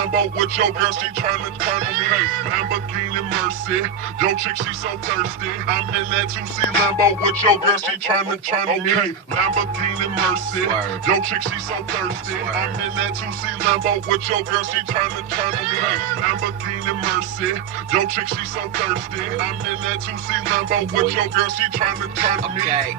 Lambo with your girl, she tryna turn on me. Hey, Lamborghini Mercy, yo chick, she so thirsty. I'm in that 2C Lambo with your girl, she tryna turn on me. Hey, Lamborghini Mercy, yo chick, she so thirsty. I'm in that 2C Lambo with your girl, she tryna turn on me. Hey, Lamborghini Mercy, yo chick, she so thirsty. I'm in that 2C Lambo with your girl, she tryna turn on me. Okay,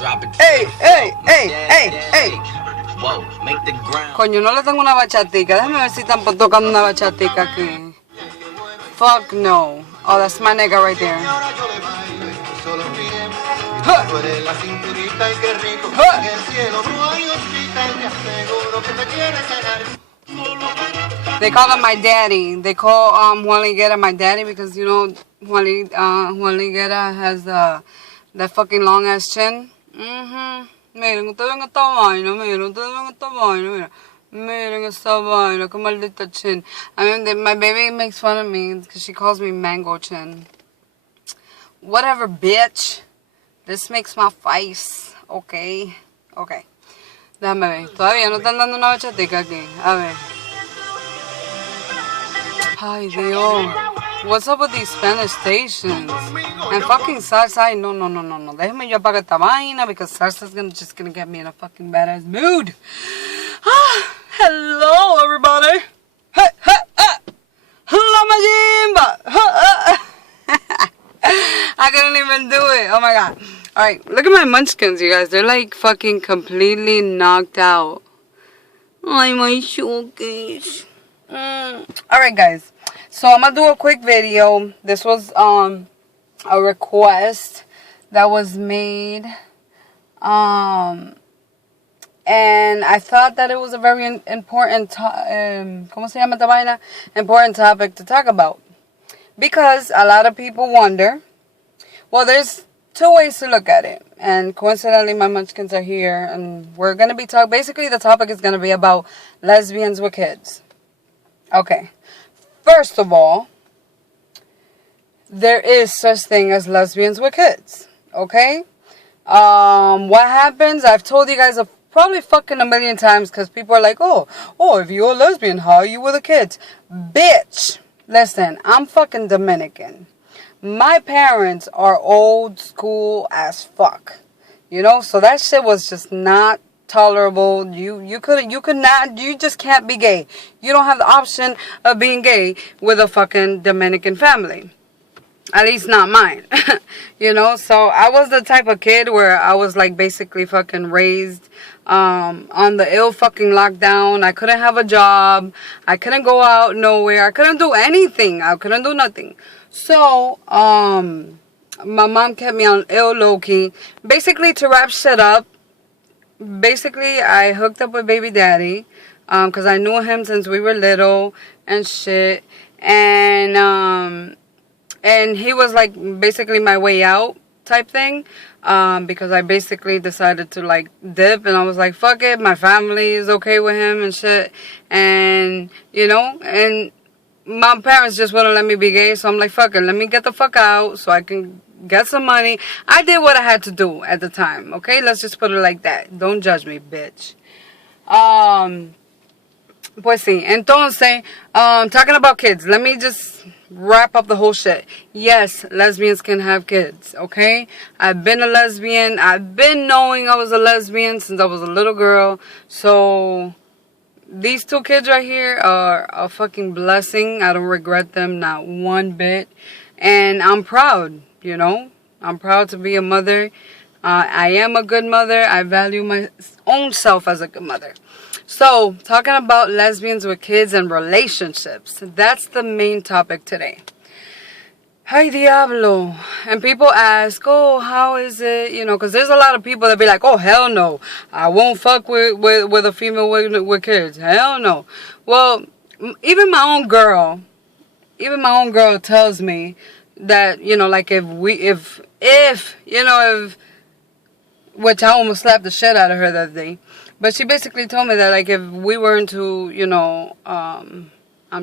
drop it. Ey. Whoa, make the ground. Coño, no le tengo una bachatica. Déjame ver si están tocando una bachatica aquí. Fuck no. Oh, that's my nigga right there. They call him my daddy. They call Juan Liguera my daddy because, you know, Juan Liguera has that fucking long ass chin. Miren, ustedes ven esta vaina, miren, ustedes ven esta vaina, mira. Miren esta vaina, qué maldita chin. I mean, my baby makes fun of me because she calls me mango chin. Whatever, bitch. This makes my face. Okay. Déjame ver. Todavía no están dando una bachatica aquí. A ver. Ay, Dios. What's up with these Spanish stations? And fucking salsa. Ay, no. Déjame yo apagar esta vaina because salsa's just gonna get me in a fucking badass mood. Hello, everybody. Hey. Hello, Majimba. I couldn't even do it. Oh my god. Alright, look at my munchkins, you guys. They're like fucking completely knocked out. Ay, my showcase. Alright, guys. So I'm gonna do a quick video. This was a request that was made. And I thought that it was a very important important topic to talk about. Because a lot of people wonder. Well, there's two ways to look at it. And coincidentally, my munchkins are here. And we're going to be talking. Basically, the topic is going to be about lesbians with kids. Okay. First of all, there is such thing as lesbians with kids. Okay? What happens? I've told you guys probably fucking a million times. Because people are like, oh, if you're a lesbian, how are you with the kids? Bitch. Listen, I'm fucking Dominican. My parents are old school as fuck. You know, so that shit was just not tolerable. You just can't be gay. You don't have the option of being gay with a fucking Dominican family. At least not mine. You know, so I was the type of kid where I was like basically fucking raised on the ill fucking lockdown. I couldn't have a job. I couldn't go out nowhere. I couldn't do anything. I couldn't do nothing. So, my mom kept me on ill low-key. Basically, to wrap shit up, I hooked up with baby daddy. Because I knew him since we were little and shit. And he was like basically my way out type thing. Because I basically decided to like dip. And I was like, fuck it. My family is okay with him and shit. And, you know, and my parents just wouldn't let me be gay, so I'm like, fuck it, let me get the fuck out so I can get some money. I did what I had to do at the time, okay? Let's just put it like that. Don't judge me, bitch. Pues sí, entonces, talking about kids, let me just wrap up the whole shit. Yes, lesbians can have kids, okay? I've been a lesbian. I've been knowing I was a lesbian since I was a little girl, so these two kids right here are a fucking blessing. I don't regret them, not one bit. And I'm proud, you know. I'm proud to be a mother. I am a good mother. I value my own self as a good mother. So, talking about lesbians with kids and relationships. That's the main topic today. Ay, diablo. And people ask, oh, how is it? You know, because there's a lot of people that be like, oh, hell no. I won't fuck with a female with kids. Hell no. Well, even my own girl tells me that, you know, like if which I almost slapped the shit out of her that day. But she basically told me that, like, if we weren't to, you know, I'm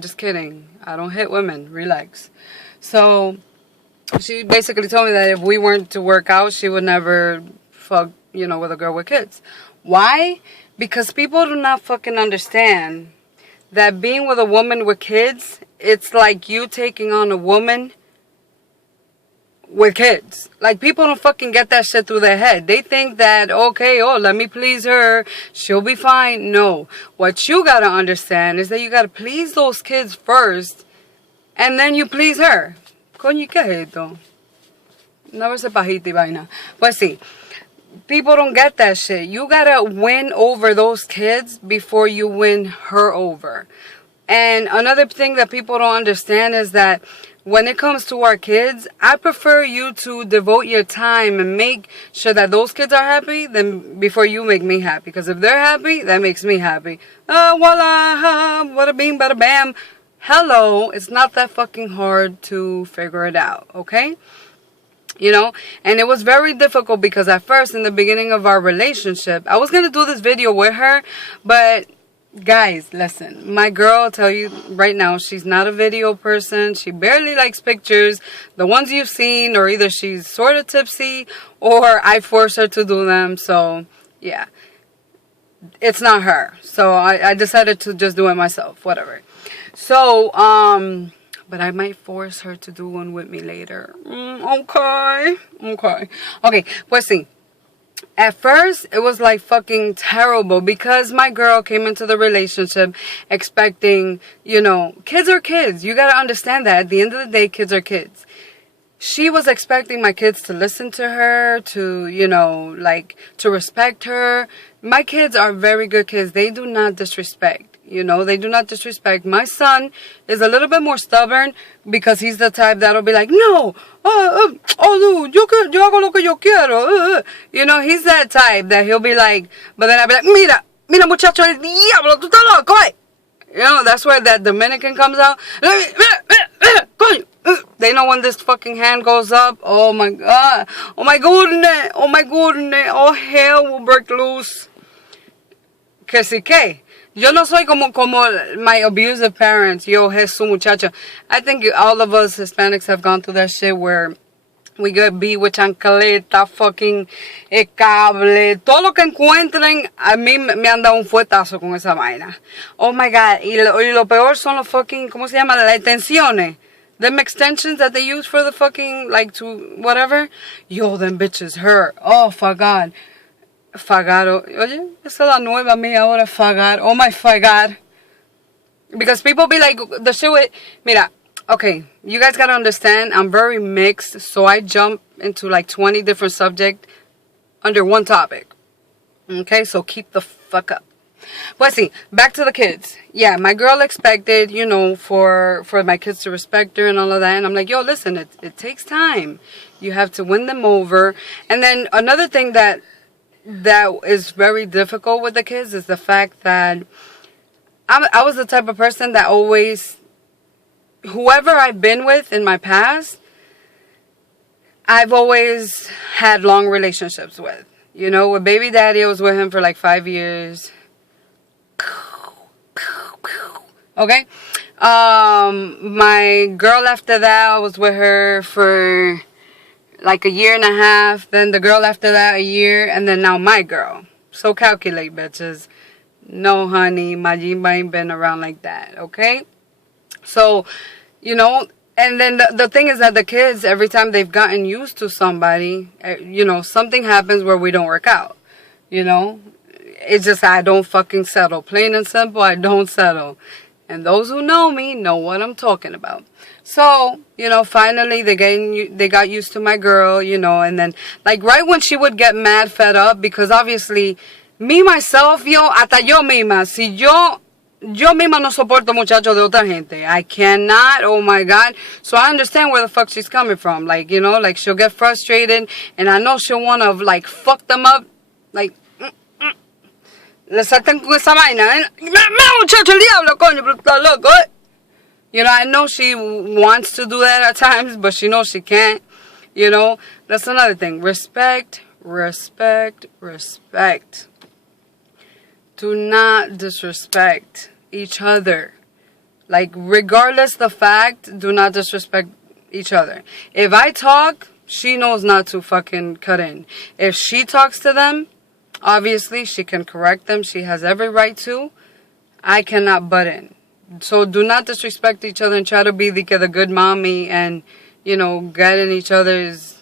just kidding. I don't hit women. Relax. So, she basically told me that if we weren't to work out, she would never fuck, you know, with a girl with kids. Why? Because people do not fucking understand that being with a woman with kids, it's like you taking on a woman with kids. Like, people don't fucking get that shit through their head. They think that, okay, oh, let me please her, she'll be fine. No. What you gotta understand is that you gotta please those kids first, and then you please her. Coño, ¿qué es esto? No verse pajita y vaina. But see, people don't get that shit. You gotta win over those kids before you win her over. And another thing that people don't understand is that when it comes to our kids, I prefer you to devote your time and make sure that those kids are happy than before you make me happy. Because if they're happy, that makes me happy. Voila, bada bing, bada bam. Hello, it's not that fucking hard to figure it out, okay? You know, and it was very difficult because at first, in the beginning of our relationship, I was going to do this video with her, but guys, listen, my girl, I'll tell you right now, she's not a video person. She barely likes pictures. The ones you've seen, or either she's sort of tipsy or I force her to do them. So, yeah, it's not her. So I decided to just do it myself, whatever. So, but I might force her to do one with me later. Okay. Okay, pues sí. At first, it was like fucking terrible because my girl came into the relationship expecting, you know, kids are kids. You gotta understand that at the end of the day, kids are kids. She was expecting my kids to listen to her, to, you know, like, to respect her. My kids are very good kids. They do not disrespect. You know, they do not disrespect. My son is a little bit more stubborn because he's the type that'll be like, no, no, yo hago lo que yo quiero. You know, he's that type that he'll be like, but then I'll be like, mira muchacho el diablo, tú estás loco, eh? You know, that's where that Dominican comes out. They know when this fucking hand goes up. Oh my God. Oh my goodness. Oh my goodness. Oh, hell will break loose. Que si que. Yo no soy como my abusive parents. Yo, Jesús, muchacho. I think all of us Hispanics have gone through that shit where we get beat with chancleta, fucking cable. Todo lo que encuentren, a mí me han dado un fuetazo con esa vaina. Oh my God. Y lo peor son los fucking, ¿cómo se llama? Las extensiones. Them extensions that they use for the fucking, like, to whatever. Yo, them bitches hurt. Oh, fuck God. Fagar. Oye, esa es la nueva mía ahora, fagar. Oh my fagar. Because people be like, the shit with, mira, okay, you guys gotta understand, I'm very mixed, so I jump into like 20 different subjects under one topic. Okay, so keep the fuck up. But see, back to the kids. Yeah, my girl expected, you know, for my kids to respect her and all of that. And I'm like, yo, listen, it takes time. You have to win them over. And then another thing that is very difficult with the kids is the fact that I was the type of person that always, whoever I've been with in my past, I've always had long relationships with. You know, with baby daddy, I was with him for like 5 years. Okay? My girl after that, I was with her for like 1.5 years, then the girl after that 1 year, and then now my girl. So calculate, bitches. No, honey, my Jimba ain't been around like that, okay? So, you know, and then the thing is that the kids, every time they've gotten used to somebody, you know, something happens where we don't work out, you know? It's just I don't fucking settle. Plain and simple, I don't settle. And those who know me know what I'm talking about. So, you know, finally they got used to my girl, you know, and then, like, right when she would get mad, fed up, because obviously, me, myself, yo, hasta yo misma, si yo misma no soporto muchachos de otra gente. I cannot, oh my God. So I understand where the fuck she's coming from. Like, you know, like, she'll get frustrated, and I know she'll want to, like, fuck them up, like, le saltan con esa vaina, muchacho, el diablo, coño, pero está loco, eh? You know, I know she wants to do that at times, but she knows she can't. You know, that's another thing. Respect, respect, respect. Do not disrespect each other. Like, regardless the fact, do not disrespect each other. If I talk, she knows not to fucking cut in. If she talks to them, obviously she can correct them. She has every right to. I cannot butt in. So do not disrespect each other and try to be the good mommy and, get in each other's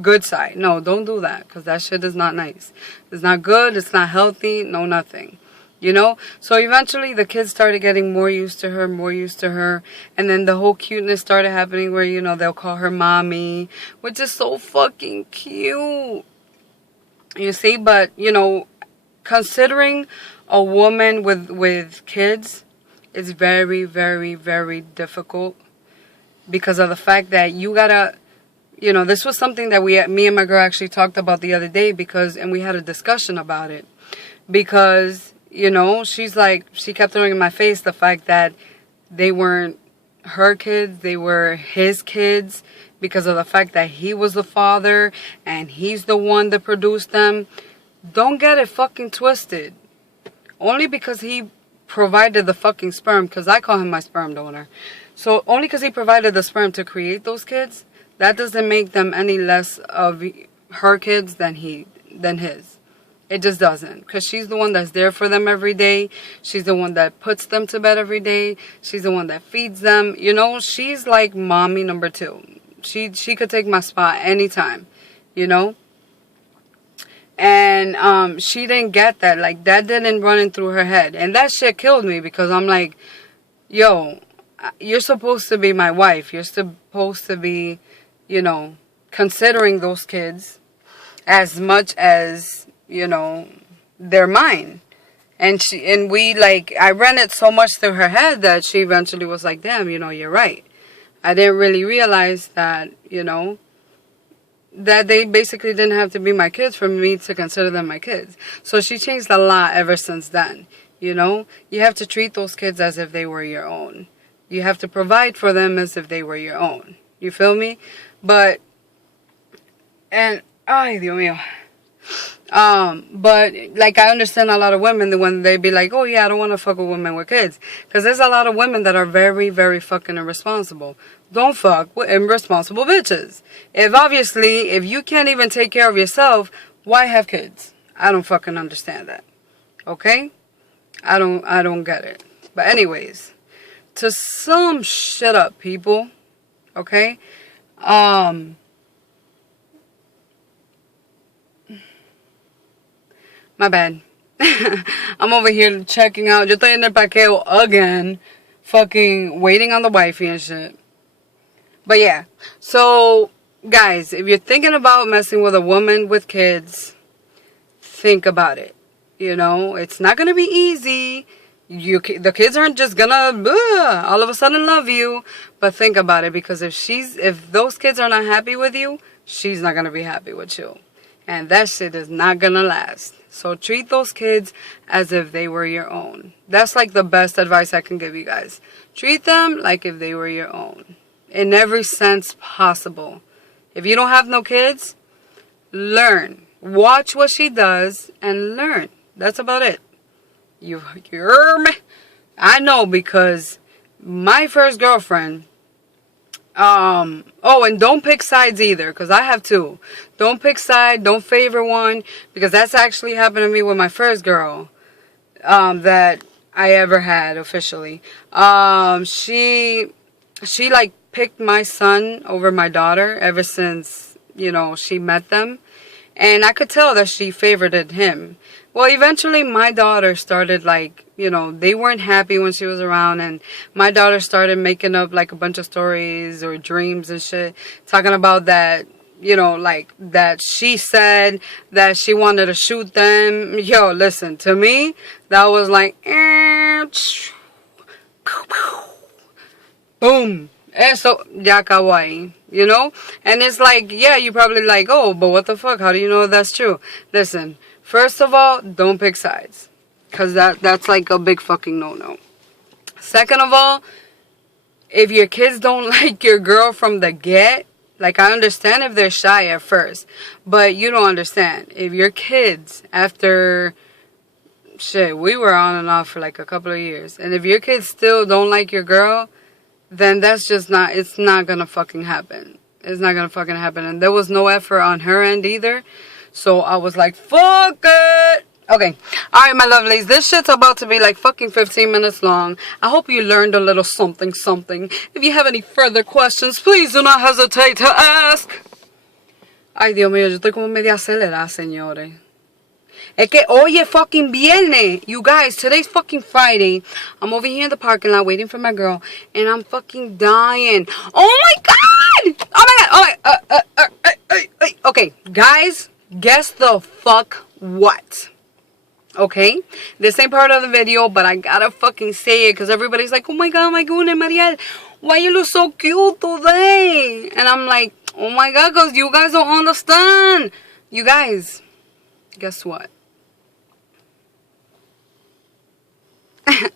good side. No, don't do that, because that shit is not nice. It's not good. It's not healthy. No, nothing. So eventually the kids started getting more used to her, and then the whole cuteness started happening where, they'll call her mommy, which is so fucking cute. You see, but, considering a woman with kids is very, very, very difficult, because of the fact that you gotta, this was something that me and my girl actually talked about the other day, and we had a discussion about it, because she's like, she kept throwing in my face the fact that they weren't her kids, they were his kids, because of the fact that he was the father and he's the one that produced them. Don't get it fucking twisted. Only because he provided the fucking sperm, because I call him my sperm donor. So only because he provided the sperm to create those kids, that doesn't make them any less of her kids than his. It just doesn't. Because she's the one that's there for them every day. She's the one that puts them to bed every day. She's the one that feeds them. She's like mommy number 2. She could take my spot anytime. And she didn't get that. Like, that didn't run in through her head. And that shit killed me, because I'm like, yo, you're supposed to be my wife. You're supposed to be, considering those kids as much as, they're mine. And I ran it so much through her head that she eventually was like, damn, you're right. I didn't really realize that, that they basically didn't have to be my kids for me to consider them my kids. So she changed a lot ever since then. You have to treat those kids as if they were your own. You have to provide for them as if they were your own. You feel me? Ay, Dios mío. But like, I understand a lot of women when they be like, oh yeah, I don't want to fuck with women with kids, because there's a lot of women that are very, very fucking irresponsible. Don't fuck with irresponsible bitches. If you can't even take care of yourself, why have kids? I don't fucking understand that. Okay? I don't get it. But anyways, to sum shit up, people. Okay? My bad. I'm over here checking out. Yo estoy en el parqueo again. Fucking waiting on the wifey and shit. But yeah. So, guys, if you're thinking about messing with a woman with kids, think about it. It's not going to be easy. The kids aren't just going to all of a sudden love you. But think about it, because if those kids are not happy with you, she's not going to be happy with you. And that shit is not going to last. So treat those kids as if they were your own. That's like the best advice I can give you guys. Treat them like if they were your own. In every sense possible. If you don't have no kids, learn. Watch what she does and learn. That's about it. You hear me? I know, because my first girlfriend, and don't pick sides either, because I have two. Don't pick side, don't favor one, because that's actually happened to me with my first girl, that I ever had officially. She like picked my son over my daughter ever since, she met them. And I could tell that she favored him. Well, eventually my daughter started they weren't happy when she was around, and my daughter started making up like a bunch of stories or dreams and shit, talking about that, that she said that she wanted to shoot them. Yo, listen, to me, that was like, boom. Eso ya acabó ahí, And it's like, yeah, you probably like, oh, but what the fuck? How do you know that's true? Listen, first of all, don't pick sides. Because that's like a big fucking no-no. Second of all, if your kids don't like your girl from the get, like, I understand if they're shy at first. But you don't understand. If your kids, after, we were on and off for like a couple of years. And if your kids still don't like your girl, then that's just it's not gonna fucking happen. It's not gonna fucking happen. And there was no effort on her end either. So I was like, fuck it. Okay. Alright, my lovelies. This shit's about to be like fucking 15 minutes long. I hope you learned a little something. If you have any further questions, please do not hesitate to ask. Ay, Dios mío, yo estoy como media acelerada, señores. Es que hoy es fucking viernes. You guys, today's fucking Friday. I'm over here in the parking lot waiting for my girl. And I'm fucking dying. Oh my God! Oh my God! Oh my... Okay, guys, guess the fuck what? Okay, this ain't part of the video, but I gotta fucking say it because everybody's like, oh my God, my goodness, Mariel, why you look so cute today? And I'm like, oh my God, because you guys don't understand. You guys, guess what?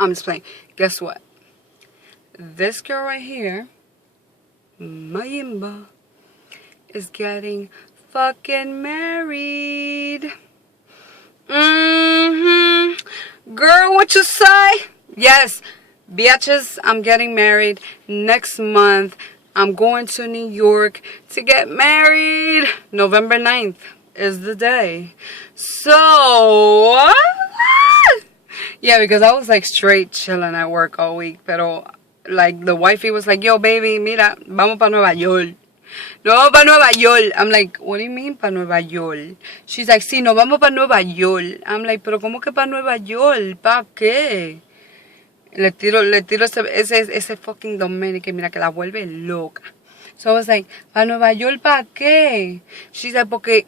I'm just playing. Guess what? This girl right here, Mayimba, is getting fucking married. Girl, what you say? Yes, bitches, I'm getting married next month. I'm going to New York to get married. November 9th is the day. So, yeah, because I was like straight chilling at work all week. Pero, like, the wifey was like, yo, baby, mira, vamos pa Nueva York. No, para Nueva York. I'm like, what do you mean para Nueva York? She's like, sí, no vamos para Nueva York. I'm like, pero ¿cómo que para Nueva York? ¿Para qué? Le tiro ese fucking Dominican, mira, que la vuelve loca. So I was like, ¿para Nueva York para qué? She's like, porque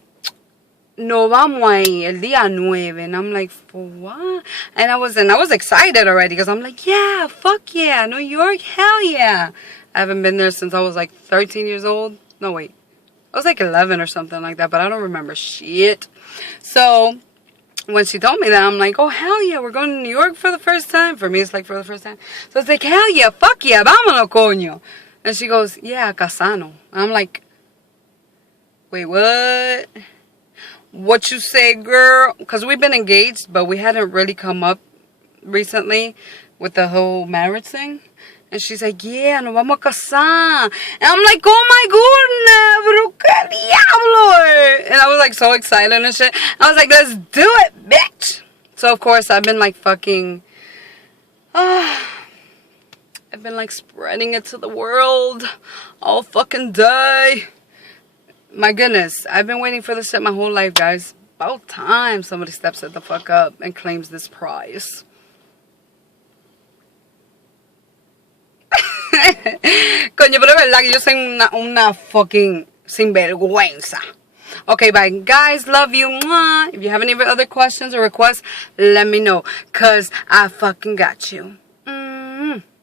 no vamos ahí el día 9. And I'm like, for what? And I was excited already because I'm like, yeah, fuck yeah, New York, hell yeah. I haven't been there since I was like 13 years old. No, wait. I was like 11 or something like that, but I don't remember shit. So, when she told me that, I'm like, oh, hell yeah, we're going to New York for the first time. For me, it's like for the first time. So it's like, hell yeah, fuck yeah, vámonos, coño. And she goes, yeah, casano. I'm like, wait, what? What you say, girl? Because we've been engaged, but we hadn't really come up recently with the whole marriage thing. And she's like, yeah, nos vamos a casar. And I'm like, oh my goodness, bro, qué diablo. And I was like so excited and shit. I was like, let's do it, bitch. So, of course, I've been like fucking, I've been like spreading it to the world all fucking day. My goodness, I've been waiting for this shit my whole life, guys. About time somebody steps it the fuck up and claims this prize. Coño, pero es verdad que yo soy una fucking sinvergüenza. Okay, bye. Guys, love you. Mwah. If you have any other questions or requests, let me know. Because I fucking got you.